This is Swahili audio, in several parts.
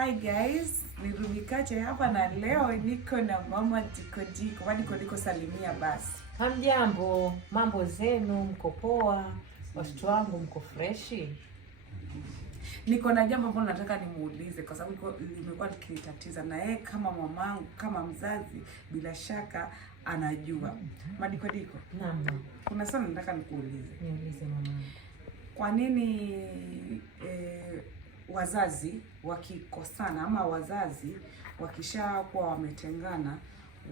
Hi guys, ni Ruby Kache hapa na leo niko na mama Diko. Kwani Diko salimia basi. Hamjambo, mambo zenu, mko poa? Watoto wangu mko freshi? Niko na jambo ambalo nataka nimuulize kwa sababu limekuwa likitatiza na yeye kama mamangu, kama mzazi bila shaka anajua. Diko. Naam. Kuna swali nataka nikuulize. Niulize mamangu. Kwa nini wazazi wakikosana ama wazazi wakishakuwa wametengana,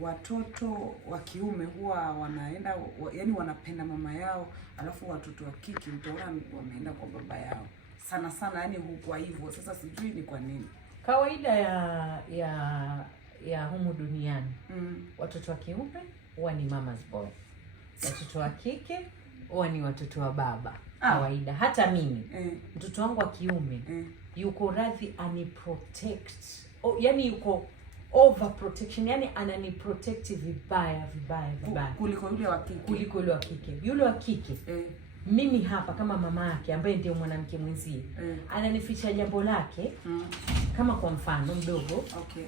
watoto wa kiume huwa wanaenda yani wanapenda mama yao, alafu watoto wa kike utaona wameenda kwa baba yao sana sana, yani huko hivyo. Sasa sijui ni kwa nini. Kawaida ya humu duniani. Watoto wa kiume huwa ni mama's boy, watoto wa kike huwa ni watoto wa baba. Kawaida. Hata mimi mtoto wangu wa kiume yuko radhi ani protect. Yani yuko over protection, yani anani protect vibaya kuliko yule wa kike. Yule wa kike mimi hapa kama mama yake ambaye ndio mwanamke mwenzie ananificha jambo lake. Kama kwa mfano mdogo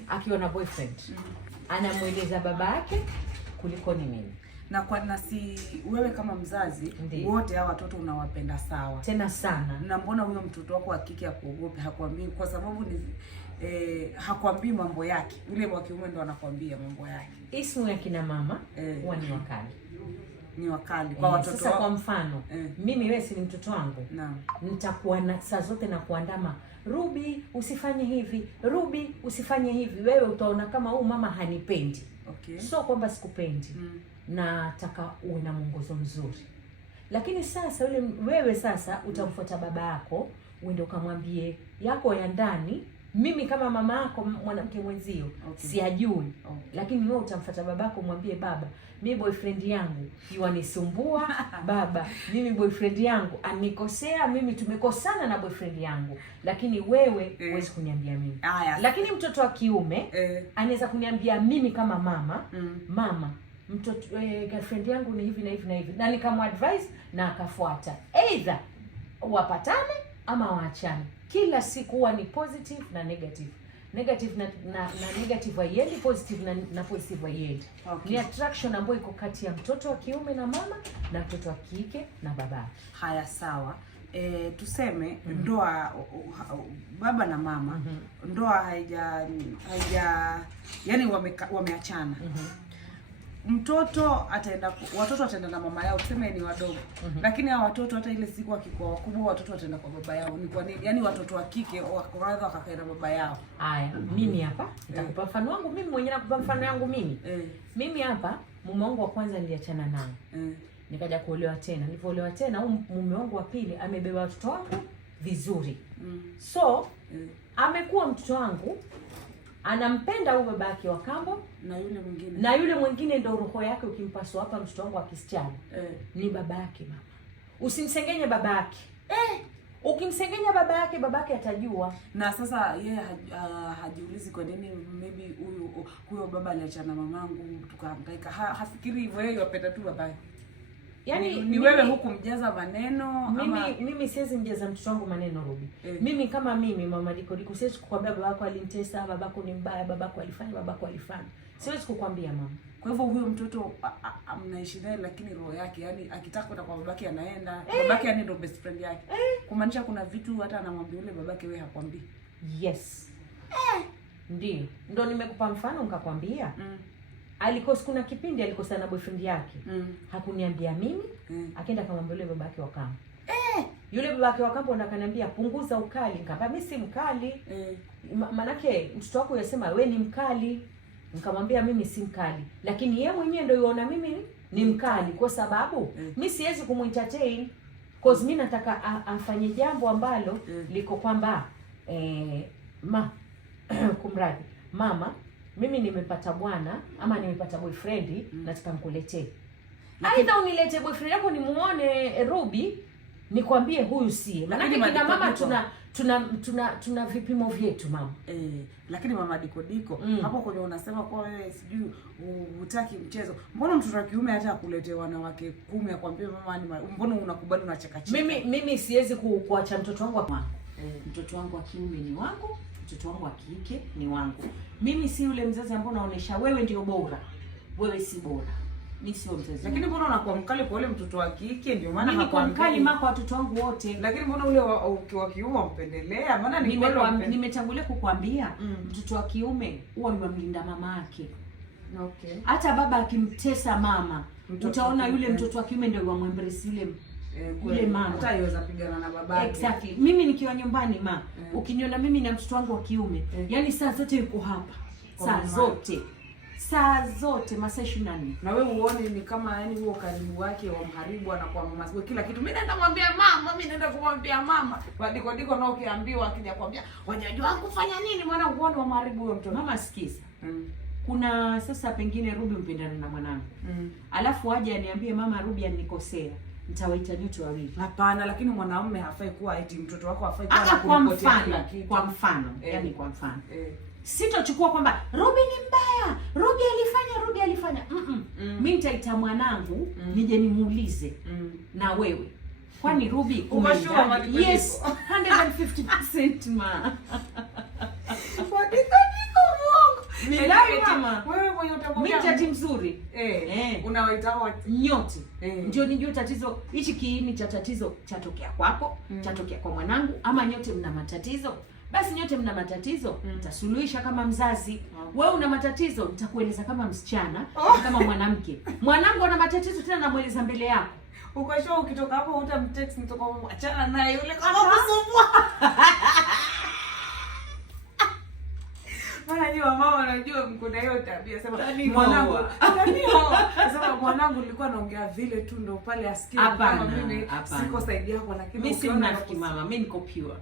akiwa na boyfriend anamueleza baba yake kuliko ni mimi. Na kwa nasi wewe kama mzazi wote hao watoto unawapenda sawa tena sana, na mbona huyo mtoto wako wa kike akuogope, hakwambii? Kwa sababu ni hakwambii mambo yake, yule wa kiume ndo anakwambia mambo yake. Ismu ya kina mama huwa ni wakali kwa watoto. Sasa kwa mfano mimi wewe si ni mtoto wangu, nitakuwa na saa zote na kuandama, Ruby usifanye hivi, Ruby usifanye hivi. Wewe utaona kama huyu mama hanipendi. So kwamba sikupendi, nataka uwe na mwongozo mzuri. Lakini sasa wewe sasa utamfuata baba yako, uende ukamwambie yako ya ndani. Mimi kama mama yako mwanamke mwenzio siajui, lakini wewe utamfuata babako, mwambie baba, mimi boyfriend yangu yuanisumbua baba, mimi boyfriend yangu anikosea, mimi tumekosana na boyfriend yangu, lakini wewe huwezi kuniambia mimi. Lakini mtoto wa kiume anaweza kuniambia mimi kama mama, mama mtoto girlfriend yangu ni hivi na hivi na hivi, na nikamadvise na akafuata. Either wapatane ama waachane. Kila siku huwa ni positive na negative. Negative na negative haiendi, positive na positive haiendi. Ni attraction ambayo iko kati ya mtoto wa kiume na mama na mtoto wa kike na baba. Haya, sawa. Tuseme ndoa baba na mama, ndoa haija yani wameachana. Watoto wataenda na mama yao, tuseme ni wadogo. Lakini hao watoto hata ile siku wakikuwa wakubwa, watoto wataenda kwa baba yao. Ni kwa nini? Yani watoto wa kike wakaanza wakakaa na baba yao. Haya, mimi hapa nitakupa mfano wangu mimi mwenyewe, nakupa mfano yangu mimi. Mimi hapa mume wangu wa kwanza niliachana naye. Nikaja kuolewa tena. Nilipoolewa tena mume wangu wa pili amebeba watoto wangu vizuri. So amekuwa mtoto wangu, anampenda huyo babake wa kambo, na yule mwingine ndio roho yake. Ukimpaswa hapa mtoto wangu akisichana ni baba yake. Mama, usimsengenye baba yake. Ukimsengenya baba yake atajua. Na sasa yeye hajiulizi kwa nini maybe huyo baba aliachana mamangu tukahangaika. Hafikiri hivyo, yeye yapenda tu babake. Yani ni wewe huku mjaza maneno. Mimi siwezi mjaza mtoto wangu maneno, Ruby. Mimi kama mimi mama Diko siwezi kukwambia babako alinitesa, babako ni mbaya, babako alifanya. Siwezi kukwambia mama. Kwa hivyo huyo mtoto mnaishi naye, lakini roho yake yani akitaka kwenda kwa babake anaenda. Babake yani ndio best friend yake. Kumaanisha kuna vitu hata anamwambia yule babake wewe hakwambii. Yes. Ndio nimekupa mfano nikakwambia. Kuna kipindi alikosana na boyfriend yake. Hakuniambia mimi. Akaenda akamwambia yule babake wa kambo. Yule babake wa kambo akaniambia punguza ukali. Nikamwambia mimi si mkali. Manake mtoto wako yasema wewe ni mkali. Nikamwambia mimi si mkali. Lakini yeye mwenyewe ndio yuona mimi ni mkali kwa sababu mimi siwezi kumentertain, cause mimi nataka afanye jambo ambalo liko kwamba kumradi mama, mimi nimepata bwana ama nimepata boyfriend, nataka nikuletee. Aidha unilete boyfriend yako nimuone Ruby, nikwambie huyu si. Maana kina mama tuna vipimo vyetu mama. Lakini mama Diko hapo kwenye unasema kwa wewe sijui hutaki mchezo. Mbona mtoto wa kiume hata akulete wanawake 10 akwambie mama ni mbona unakubali unacheka cheka? Mimi siwezi kuacha mtoto wangu Mtoto wangu wa kiume ni wangu, mtoto wangu wa kike ni wangu. Mimi si yule mzazi ambaye unaonesha wewe ndio bora, wewe si bora. Mimi sio mzazi. Lakini mbona unakuwa mkali kwa ule mtoto wa kike? Ndio maana hapo mkali kwa watoto wangu wote. Lakini mbona ule wa kiume umpendelea? Maana ni nimetangulia kukwambia mtoto wa kiume huwa mlinda mama yake. Okay. Hata baba akimtesa mama, utaona yule mtoto wa kiume ndio wamwembrace yule mama. Hata yaweza pigana na babake. Exactly. Mimi nikiwa nyumbani ukiniona mimi na mtoto wangu wa kiume, yani saa zote yuko hapa. Saa zote masaa 24. Na wewe uone ni kama yani huo karibu wake wa mharibu anakuwa mama siku kila kitu. Mimi naenda kumwambia mama, mimi naenda kumwambia mama. Wadiko nao ukiambiwa akija kwambia, "Wajajua kufanya nini mwana uone wa mharibu huyo mtoto." Mama sikiza. Kuna sasa pengine Ruby mpendana na mwanangu. Alafu aje aniambie mama Ruby anikosea. Nitawaita nyote wawili. Hapana, lakini mwanamume hafai kuwa eti mtoto wako hafai kuwa kwa mfano. Yani kwa mfano. Sitochukua kwamba Ruby ni mbaya, Ruby alifanya. Mimi nitaita mwanangu nije nimuulize na wewe. Kwani Ruby umeshua? Yes, 150% ma. Mama. Wewe mwenye utamwambia mimi tati mzuri. Unawaita wote nyote. Ndio nijue tatizo hichi kiini cha tatizo chatokea kwako, chatokea kwa mwanangu ama nyote mna matatizo. Basi nyote mna matatizo, nitasuluhisha kama mzazi. Wewe una matatizo, nitakueleza kama msichana, kama mwanamke. Mwanangu ana matatizo tena namueleza mbele yako. Ukashoa ukitoka hapo utamtext mtoka achana naye yule kama kusumbua. Unajua mama anajua mkuna hiyo tabia sema mwanangu. Sema mwanangu nilikuwa naongea vile tu ndo pale asikie kama mimi siko saidi yako lakini mimi si mnafiki mama, mimi niko pure.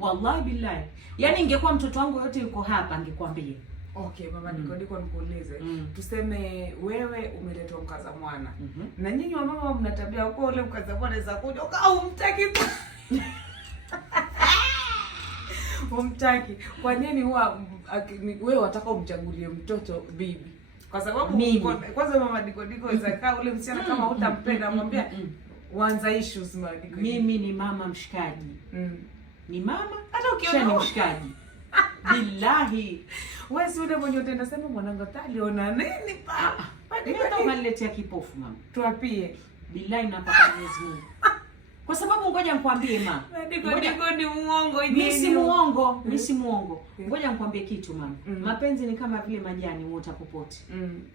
Wallahi billahi. Yaani ingekuwa mtoto wangu yote yuko hapa angekwambia. Okay mama niko nikuulize. Tuseme wewe umeletwa mkaza mwana. Na nyinyi wa mama mna tabia uko ule mkaza mwana za kuja au umtaki. Umtaki. Kwa nini huwa wewe wataka umchagulie mtoto bibi? Kwa sababu kwanza mama diko zakaa ule msichana kama hutampenda mwambia wanza issues madiko. Mimi ni mama mshikaji. Ni mama hata ukiona mshikaji. Billahi. Wewe si ule mwenye utaenda sema mwanangu aliona nini pa? Mimi unaniletea kipofu mama. Tuapie. Billahi napata Mwenyezi Mungu. Kwa sababu ngoja nikwambie mama. Diko ni muongo hivi. Mimi si muongo. Ngoja nikwambie kitu mama. Mapenzi ni kama vile majani huota popote.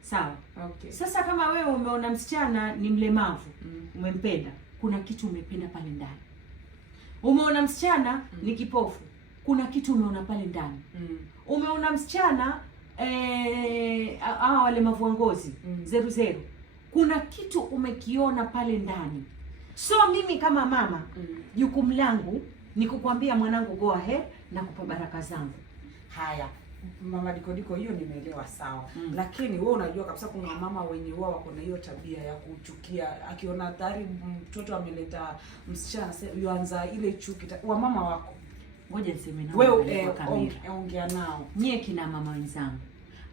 Sawa? Okay. Sasa kama wewe umeona msichana ni mlemavu, umempenda, kuna kitu umependa pale ndani. Umeona msichana ni kipofu, kuna kitu umeona pale ndani. Umeona msichana walemavu wa ngozi, 00. Kuna kitu umekiona pale ndani. So mimi kama mama, jukumu langu ni kukwambia mwanangu go ahead na kupa baraka zangu. Haya. Mama diko hiyo nimeelewa sawa. Lakini wewe unajua kabisa kuna mama wenye wao wako na hiyo tabia ya kuchukia akiona tayari mtoto ameleta msichana yuanza ile chuki wa mama wako. Ngoja niseme nao. Wewe ongea nao. Nyie kina mama wenzangu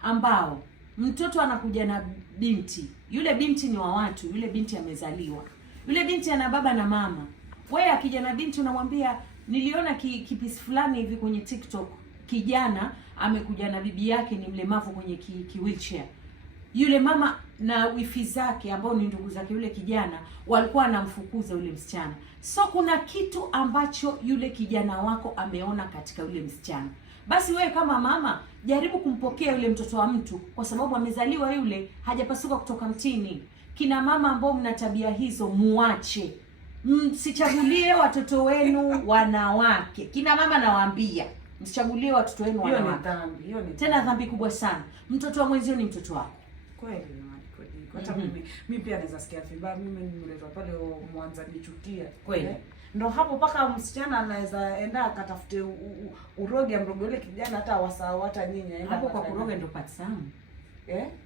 ambao mtoto anakuja na binti. Yule binti ni wa watu, yule binti amezaliwa. Yule binti ana baba na mama. Wewe akija na binti unamwambia niliona kipisi fulani hivi kwenye TikTok. Kijana amekuja na bibi yake ni mlemavu kwenye wheelchair. Yule mama na wifi zake ambao ni ndugu zake yule kijana walikuwa wanamfukuza yule msichana. So kuna kitu ambacho yule kijana wako ameona katika yule msichana. Basi wewe kama mama jaribu kumpokea yule mtoto wa mtu kwa sababu amezaliwa yule hajapasuka kutoka mtini. Kina mama ambao mna tabia hizo muache. Msichagulie watoto wenu wanawake. Kina mama nawaambia msichagulie watoto wenu wanawake. Hiyo ni tena dhambi kubwa sana. Mtoto wa mwenzio ni mtoto wako. Kweli hata mimi pia naweza sikia vibaya mimi nimeletwa pale Mwanza nichukia. Kweli. Ndio hapo paka msichana anaweza enda akatafute uroge amroge yule kijana hata wasahau hata nyinyi aenda. Hapo kwa kuroga ndio patisamu.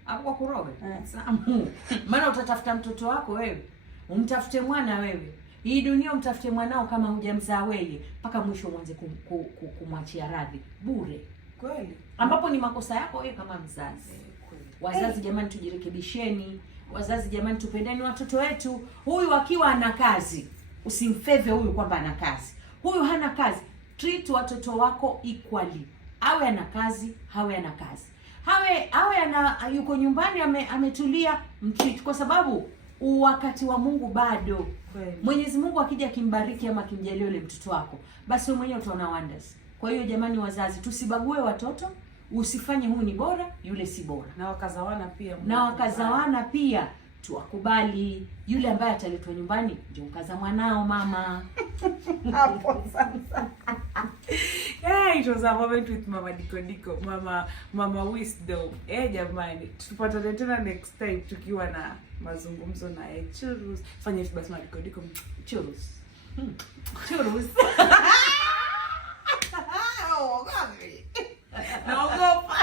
Hapo kwa kuroga. Samu. Maana utatafuta mtoto wako wewe. Umtafute mwana wewe. Hii dunia umtafute mwanao kama hujamzaa wewe mpaka mwisho mwanze kumwachia radhi bure. Kweli. Ambapo ni makosa yako wewe kama mzazi. Wazazi jamani tujirekebisheni. Wazazi jamani tupendeni watoto wetu. Huyu akiwa ana kazi, usimfeve huyu kwamba ana kazi. Huyu hana kazi. Treat watoto wako equally. Awe ana kazi, hawe ana kazi. Awe ana yuko nyumbani ametulia, mtreat, kwa sababu wakati wa Mungu bado. Mwenyezi Mungu akija akimbariki ama akimjalia yule mtoto wako, basi wewe mwenyewe utaona wonders. Kwa hiyo jamani, wazazi, tusibague watoto, usifanye huyu ni bora, yule si bora. Na wakazawana pia tuwakubali. Yule ambaye ataletwa nyumbani ndio mkaza mwanao mama. Hapo sasa. Yeah, it was a moment with Mama Diko, Mama Wisdom. Jamani, tupatane tena next time tukiwa na mazungumzo na churus. Fanya hivi basi Mama Diko, churus. Churus. Oh, God. Naogopa.